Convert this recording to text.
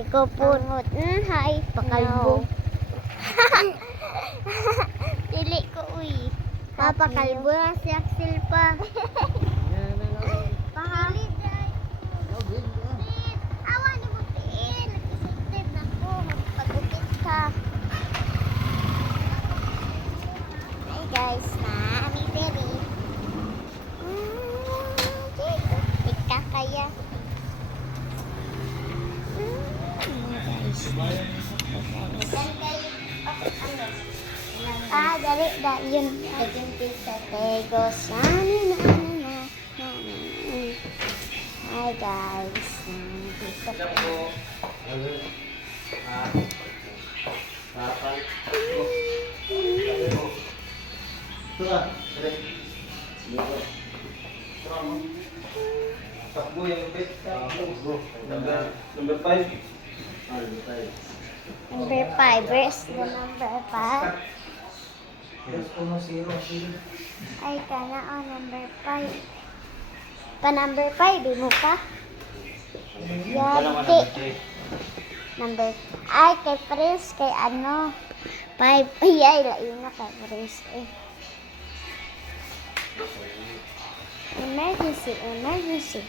Ikaw po. Hi. Pakalbo. Dili ko, uy. Papakalbo na si Axel pa. Pahali, guys. Awa ni mo, Pin. Nag-excited na ko. Magpag-upit ka. Hi, guys. Na, ami Terry. Ika kaya. Dari da yun. Tego sana na. Hi guys. Dito po. Takbo yung bit. Number 5. Number 5. Where's the number 5? Ay, kana o, number 5. Pa number 5, di mo pa? Yati. Number, ay, kay Prince, kay ano? 5. Ay, lain na kay Prince eh. Emergency, emergency.